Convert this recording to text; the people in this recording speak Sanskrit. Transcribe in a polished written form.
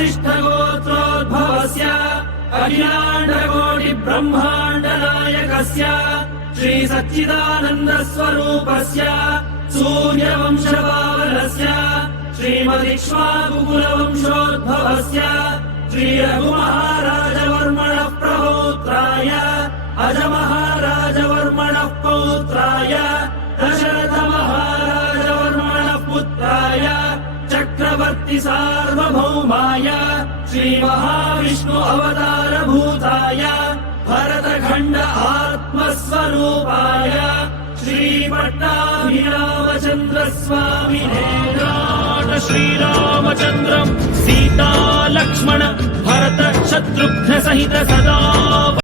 वसिष्ठगोत्रोद्भवस्य अखिलाण्डकोटिब्रह्माण्डनायकस्य श्रीसच्चिदानन्दस्वरूपस्य सूर्यवंशपावनस्य श्रीमदिक्ष्वाकुकुलवंशोद्भवस्य श्रीरघुमहाराजवर्मणः प्रपौत्राय अजमहाराजवर्मणः पौत्राय दशरथमहाराजवर्मणः पुत्राय चक्रवर्ति सार्वभौमाय श्रीमहाविष्णु अवतारभूताय भरतखण्ड आत्मस्वरूपाय श्रीपट्टाभिरामचन्द्रस्वामिने श्रीरामचन्द्रं सीता लक्ष्मण भरत शत्रुघ्न सहित सदा